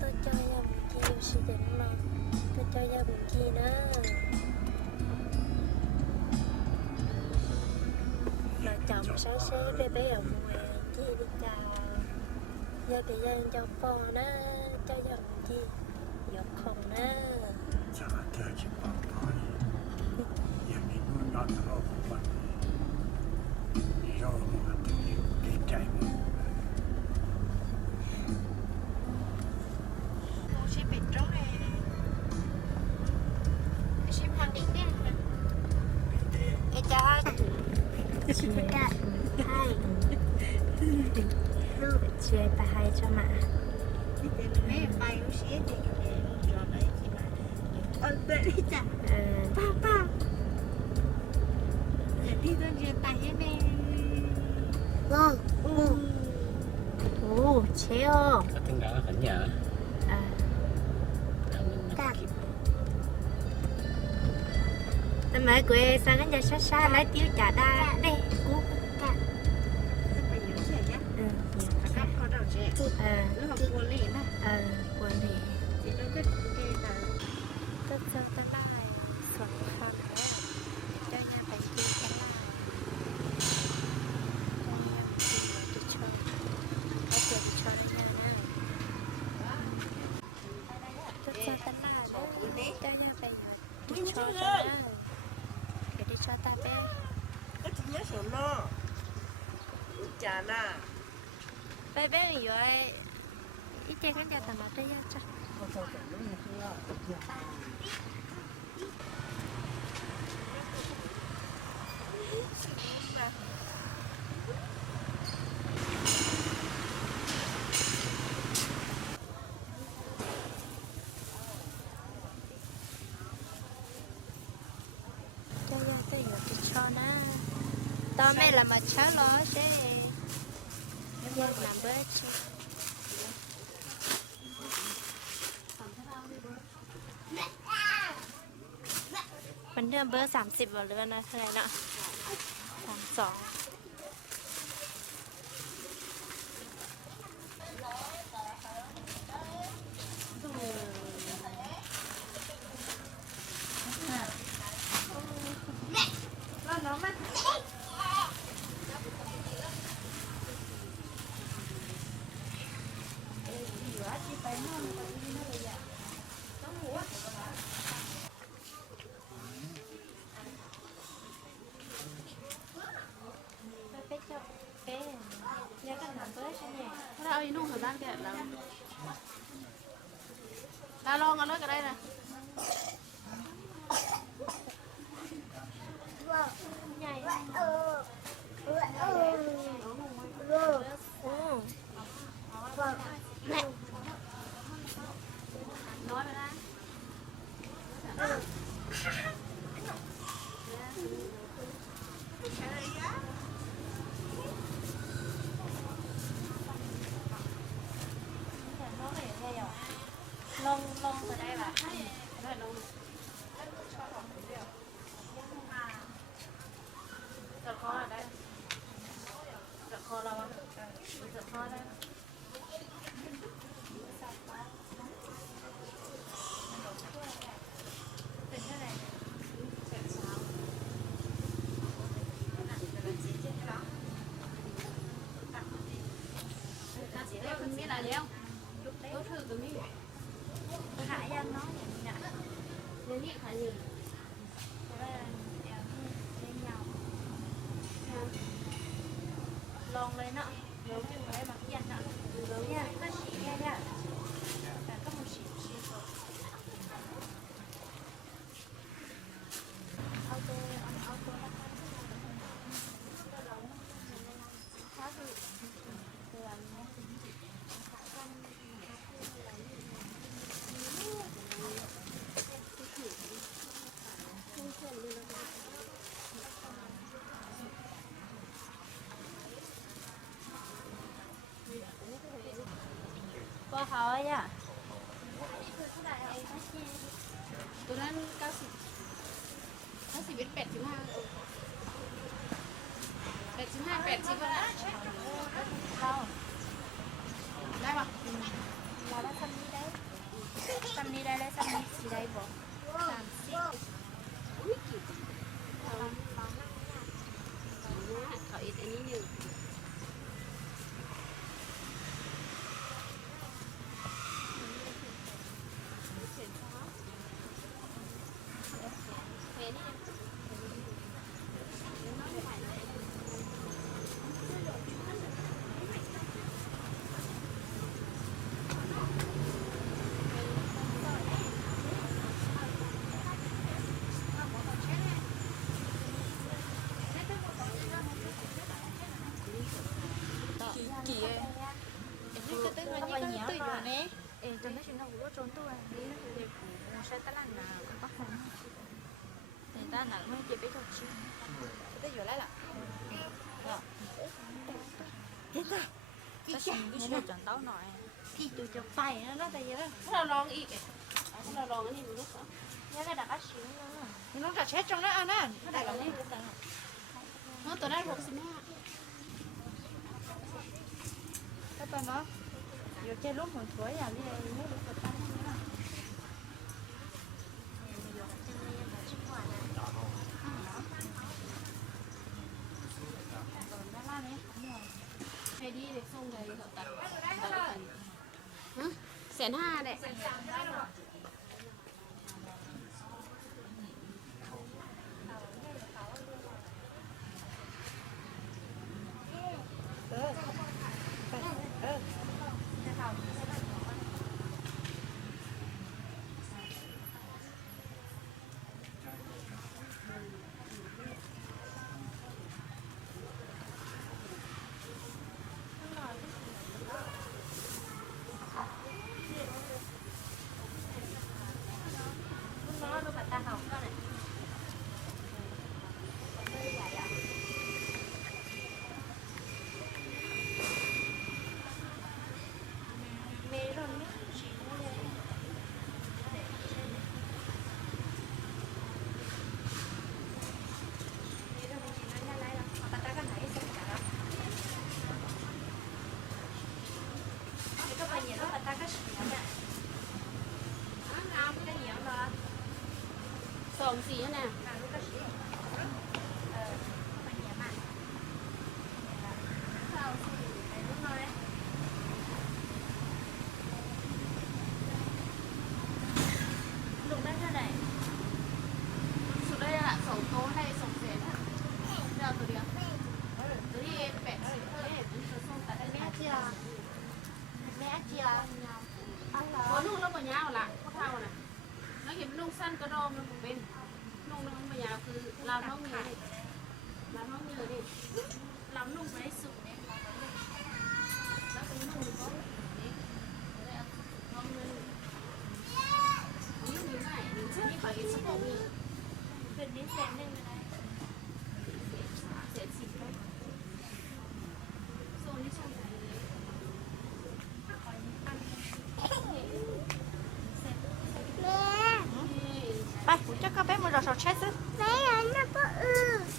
tôi cho ra một chi sự định mà tôi cho ra một chi nữa mà chồng sáu xế bé bé ở mùa chi đi chào giờ cái dân cho bò đó cho ra một chi giọt không đó chả theo chị bảo nói giờ mình muốn nói nó không bằng do mà tự nhiên cái chạy mà ship bị trốn này ship hàng đỉnh đấy ê cha ship bị đạn haiลูกช่วยไปให้เจ้าหมา mấy bay nó xé thì cho đấy chị mà bé đi chả ป้าป้า đi tôi chia tay với mẹ โอ้เชียว ở trên đó cảnh nhà ตักทำไมกูสั่งกันจะช้าๆแล้วติ้วจ่าได้เด้กูตัก phải nhớ trẻ nhá các con đầu trẻ nó học buồn lì mà กวนดี chị tôi cứ kê là ก็เจอกันได้สองคำแล้วเจ้าอย่าไปกินกันได้ดิชอนเขาเจอดิชอนได้ง่ายก็เจอกันได้แล้วเจ้าอย่าไปดิชอนได้ไปดิชอนตาเป้ có chị nhớ sổ nó chả nà ไปเป้อยู่ไอ้อีเจ๊กันจะทำอะไรยังจ้ะ cho ra cái giờ thì cho nó to mẹ là mà cháu lo chứ giờ làm bớt chứมันเดือนเบอร์30บาทเรือนนะเท่าไหร่เนาะ32nó ơi nu thời gian kìa là lo ngon nữa cái đây nè nói về đây ลงจะได้แบบได้ลงจับคอได้จับคอเราจับคอได้เป็นเท่าไหร่เป็นเช้ามีอะไรแล้วรถถือตรงนี้ขายยังเนาะเนี่ยเดี๋ยวนี้ขายอยู่เพราะว่าเดี๋ยวเลี้ยงยาวลองเลยเนาะเดี๋ยวจึงไว้มาเยี่ยนเนาะเดี๋ยวเนี่ยก็ฉีดเนี่ยแต่ก็มาฉีดเอาตัวถ้าคือเดือนก็เขาอ่ะตัวนั้น90เป็น85เข้าได้ปะ มาว่าซ้ำนี้ได้ซ้ำนี้ได้แล้วซ้ำนี้สีได้บอก30 เขาอีกอันนี้หนึ่งกี่เองนี่ก็ตึ้งอันนี้ก็ตึ้งอยู่นี่เองจนได้ชิ้นเราก็จนตัวนี้นะเด็กผู้ใช้ตะลั่นนาก็คงแต่ด้านหลังไม่เจ็บไปทุกชิ้นได้อยู่แล้วล่ะจะชิมก็ช่วยจังเต้าหน่อย พี่ดูจะไปนะน่าจะเยอะ ถ้าเราลองอีกถ้าเราลองอันนี้มันก็ เนี่ยกระดาษก็ชิ้นนึง นี่น้องจัดเช็ดจังนะอันนั้น กระดาษนี่ก็ต่าง ตัวได้65 ถ้าไปเนาะเดี๋ยวเจลูกหัวถวยอย่างนี้ไม่รู้จะตั้งยังไงด้านล่างนี้ ไอ้ดีเด็กส่งเลยเขาตัด150,000เนี่ย 2 สีน่ะลูกได้เท่าไหร่ สุดได้ละ2 โต๊ะให้2 แสนเดี๋ยวตัวเดียวตัวนี้80มันจะส่งตัดได้ แม่ ไหม เจียแม่เจียอ๋อเหรอ พอนุ่งแล้วมันยาวละพวกเท่าน่ะแล้วเห็นนุ่งสั้นก็ดอมมันเป็นนุ่งแล้วมันยาวคือเราท้องเหนือนี่เราท้องเหนือนี่ ลำนุ่งไว้สูงเนี่ย แล้วเป็นนุ่งก็นี่ท้องเหนือนี่มีไหมนี่ขออีกสัก6 นึง เป็นนี้แสนหนึ่งอะไร เศษ10เลยโซนนี้ช่างไหนเลย ไปผมจะกลับไปมาเราสอดเช็ดซึ แม่น่ะก็เ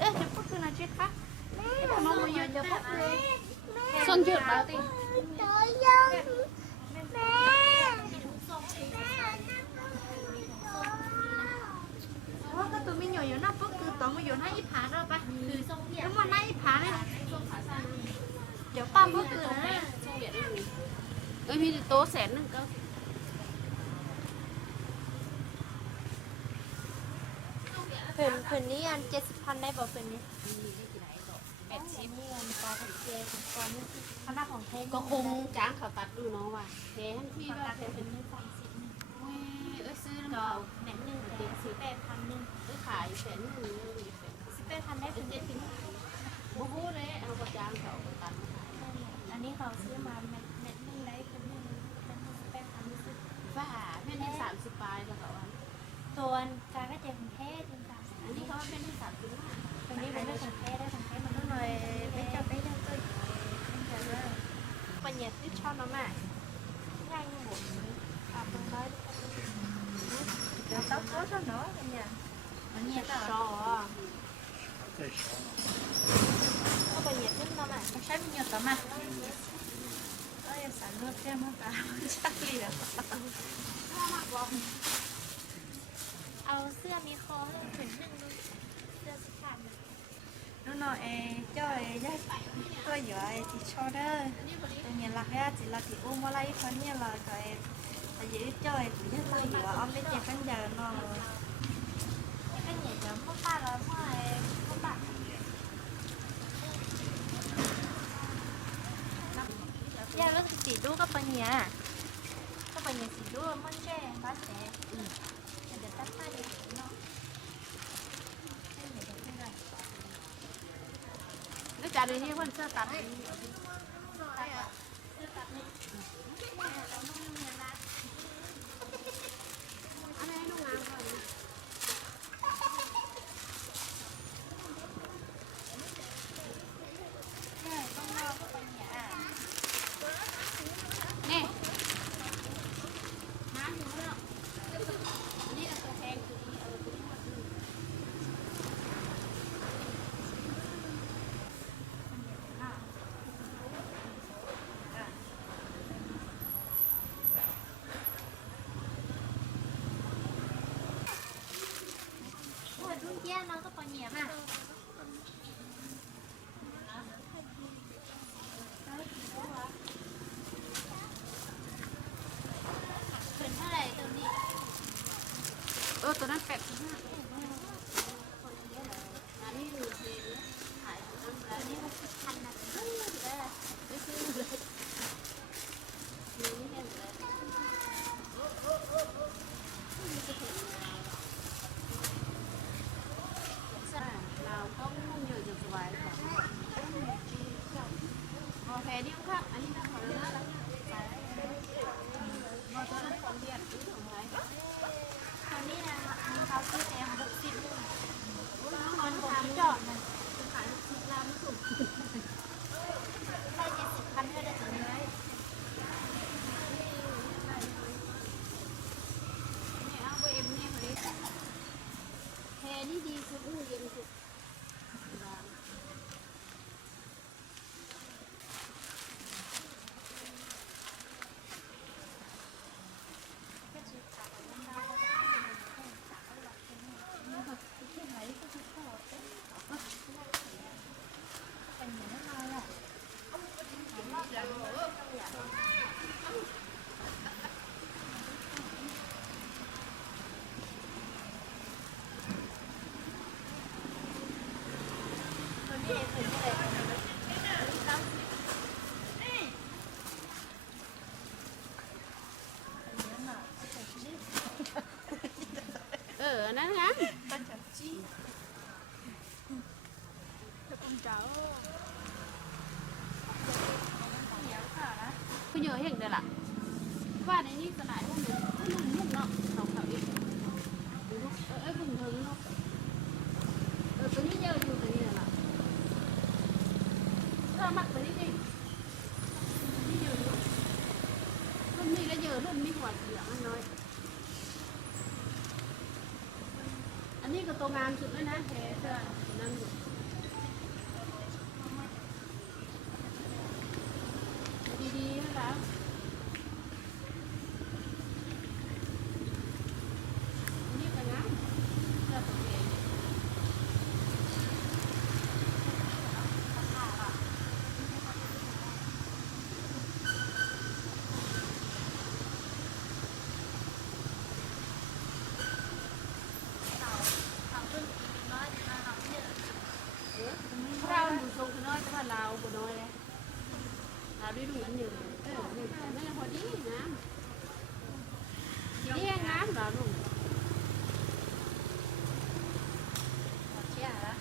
อ๊ะเดี๋ยวพวกคือนะเช็ดค่ะน้องมายืนเดี๋ยวพวกคือ ส้นยืดมาติ ตัวยังแม่ ว่าก็ตัวมีหน่อยอยู่นะพวกคือต้องมาอยู่ให้อีผาเราไปคือแล้วมันให้อีผาเนี่ย ส้นขาสั้น เดี๋ยวป้าพวกคือนะ ส้นเหยียดได้มีมีโต๊ะ190,000ก็ เพิ่นนี่อัน70,000ได้บ่เพิ่นนี่ มีได้กี่ไหนก็ 80นี่อันปลาตะเกียบก่อนนี่คณะของเท ก็คงจ้างเขาตัดดูเนาะว่าแทนพี่ว่าแทน เป็นนี่30นึง ซื้อ ก็ น้ำเขา แหนมนึงเต็ม18,000นึง ซื้อขาย100,000นึง 18,000ได้เพิ่นได้ถึง บูฮู้เลยเอาก็จ้างเขาตัด อันนี้เขาซื้อมาเม็ดนึงได้เพิ่นนี่มัน18,000รู้สึก ว่าแม่ได้30 ปลายแล้วเขาอัน ตัวการก็เจ็บของแท้จริงจัง อันนี้เขาเป็นได้35 ตัวนี้เป็นเรื่องของแท้ได้ของแท้มันต้องหน่อยไม่จำได้เลยก็ปัญญาที่ชอบน้ำอ่ะง่ายหมดอ่ะตรงนั้น เดี๋ยวต้องโค้ชเนาะเนี่ย อันนี้ก็ ชอ 这小了， ก็ปัญญาขึ้นน้ำอ่ะ ใช้เป็นเงินต่อมา ก็ยังสั่นรถแค่มากกว่าชักเลีย เอาเสื้อมีคอลงถึงหนึ่งดูเสื้อสีขาว nó nói chơi nhá tôi giờ thì cho đó tôi nhìn là cái chỉ là thì ôm vào lấy phần như là cái dễ chơi cũng nhất là giờ ông biết chơi căn giờ nó cái nhảy giống không ba là không bạn giờ nó chỉ đu các bạn nhà chỉ đu món chè bát chè để tắt tay đi nó nó trả được như con sơ tắt đi nè má nhiều không đi ăn cà phê đi ở đúng kia nó có còn nhiều màเป็นเท่าไหร่ตัวนี้ตัวนั้น8.5อันนี้ดูดีขายอันนี้6,000นะไม่ซื้อเลยนี่เห็นเลยเราต้องเยอะจะสบายเลยโอเคดิ้วครับอันนี้ต้องขอเลือกแล้วตัวนั้นของเดียดหรือของไรตอนนี้นะมีเขาซื้อแอม60มันผมจอดมันขาย60ล้านสุดได้70,000ก็ได้ถึงเลยนี่เอาไปเอ็มนี่มาดิแพนี่ดีสุดเย็นสุดนั่นงั้นคุณเยอะเห็นเด้อล่ะว่าในนี้สลายว่ามันนุ่มเนาะเขาอีกบึงเถิงเนาะตัวนี้เยอะอยู่ตัวนี้ล่ะถ้ามักตัวนี้ดินี่เยอะอยู่รุ่นนี้ก็เยอะรุ่นนี้กว่าเสียงน้อยอันนี้ก็ตัวงามสุดเลยนะแท้เสื้อนั่นดีๆนะครับนี่ก็งามเสื้อตัวเองเราดูทรงคือน้อยแต่ว่าเราบ่น้อยเลยเราได้ดูอันหนึ่งไม่พอดีงามดีงามเราดูเชี่ยละ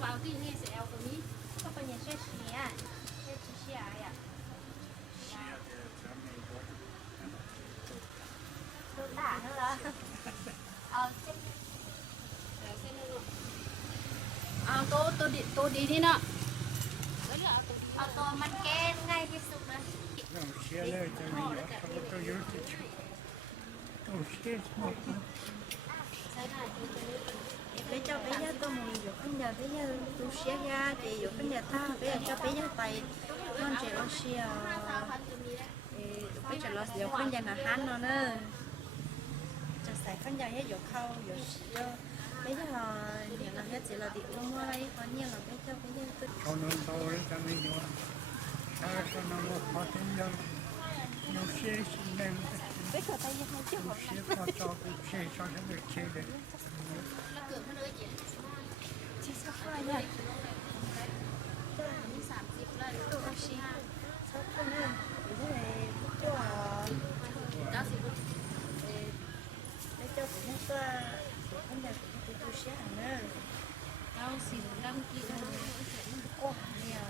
vào tí nghe sẽ eo cái mí có phải nhà xe xì à xe xì xì à xe thì cho mình có tôi đả nữa là xe tôi đi thế nào tôi mình kén ngay cái sụp này nó xe lên cho mình có không có yếu thì tôi xe một để cho bé nhá tôi mùi dụ cái nhà bé nhá tôi xé ra thì dụ cái nhà ta bé cho bé nhá tay con trẻ con xìa bé trẻ lo dụ cái nhà là hắn nó nữa cho xài cái nhà hết dụ khâu dụ xìa bé nhá nhà là hết chỉ là đi uống mua lấy còn nhiều là bé cho bé nhá tôi cho nó to đấy cho mình nhớ sao cho nó có thêm nhau nó xe xin đem bé cho tay nhá chứ không xe có cho cái xe cho nó được xe đấy chỉ sao phải nha tôi không xí sao không nên thế này cho để cho nó qua không được thì tôi sẽ ăn nữa cao xỉu 5 kg ô nhiều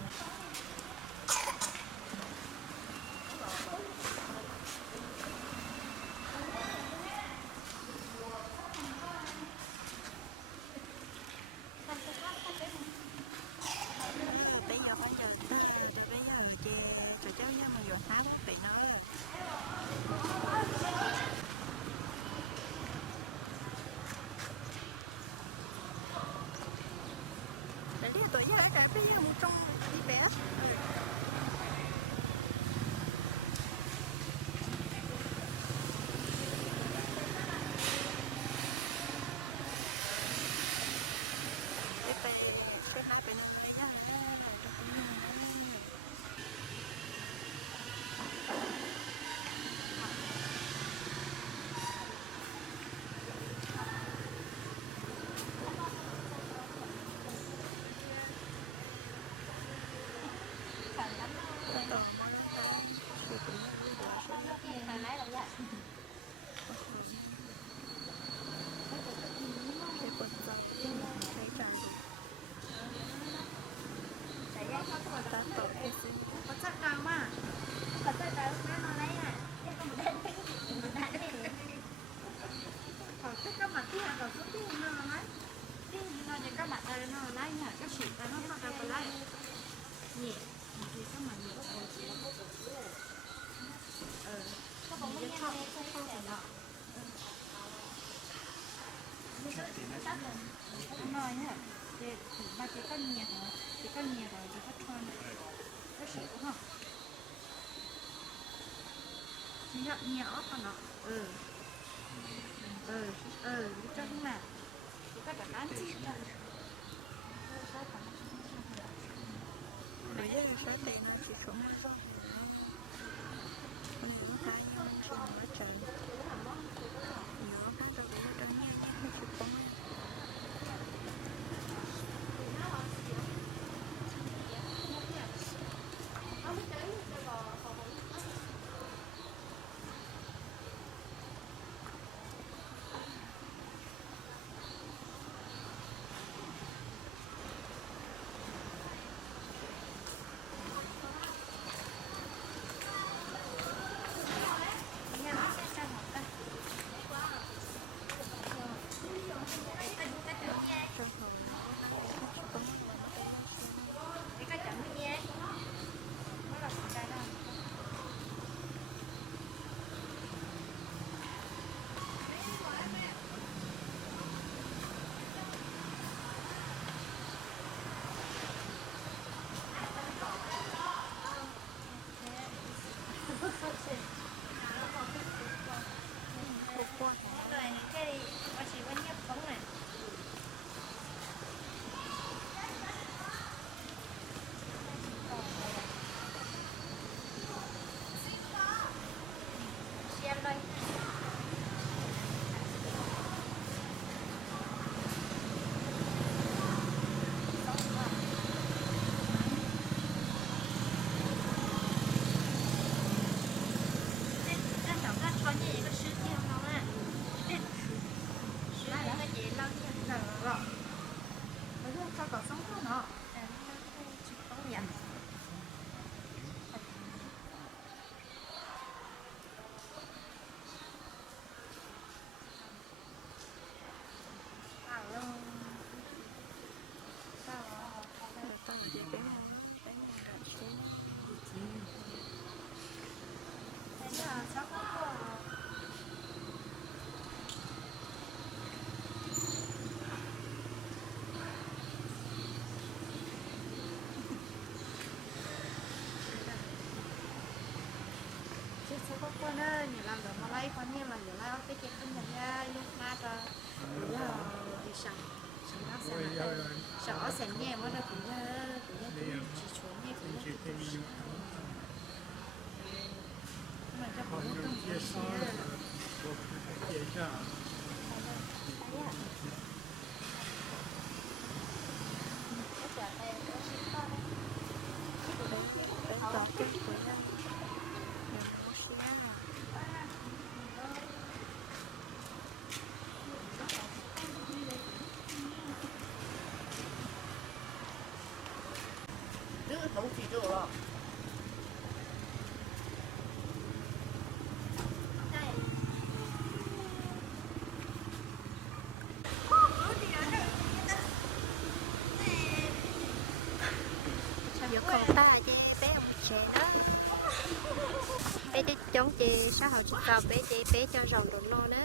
bây giờ phải giờ từ bây giờ người chê cho cháu nhá mà giờ hái đó bị nói rồi để đi tuổi giờ lại bây giờ một trong đi bé cái hai bên này nó có chắc cao mà có chắc cao nó lấy à cái con đen còn cái các mặt kia còn số kia nó lấy cái nó những các mặt đây nó lấy nha cái xịt nó ra còn lấy nhẹ thì các mặt nhẹ các bạn mới nghe không thì nó nói nhá để ba cái con nhẹ hả cái con nhẹ rồi thì các con có sự không nhẹ nhẹ con nó cho nó mà cái cả bán gì đó bây giờ số tiền nó chỉ không có con những cái nhau xong nó chạy nhỏ cái đồ nó đơn nhiên nó chỉ không có con ơi nhiều lần rồi mà lấy con như là nhiều lần cái chuyện con nhà lúc mà ta là đi sắm sắm nó sợ sắm nhẹ mà nó cũng chỉ chuẩn nhẹ cũng mà cho con nó không có xe giờ con ta chứ bé ông trẻ đó bé đi chống chị xã hội chỉ có bé chị bé cho rồng đồ nô nữa